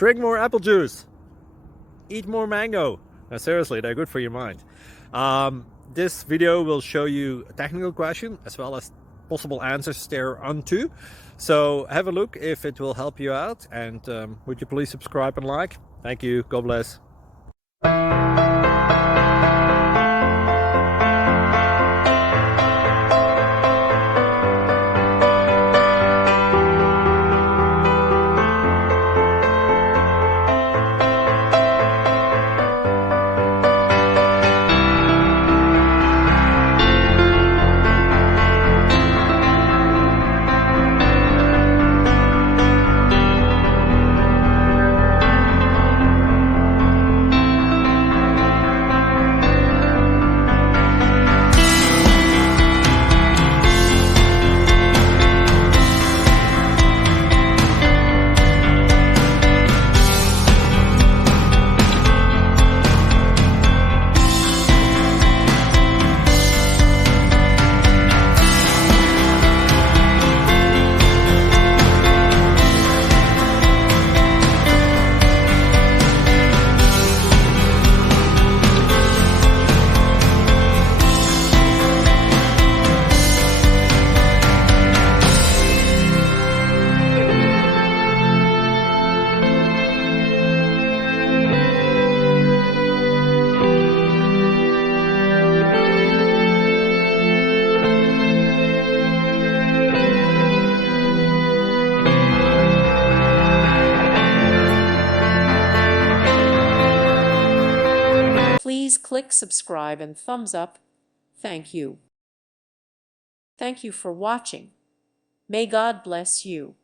Drink more apple juice. Eat more mango. Now, seriously, they're good for your mind. This video will show you a technical question as well as possible answers thereunto. So have a look if it will help you out, and would you please subscribe and like? Thank you. God bless. Please click subscribe and thumbs up. Thank you. Thank you for watching. May God bless you.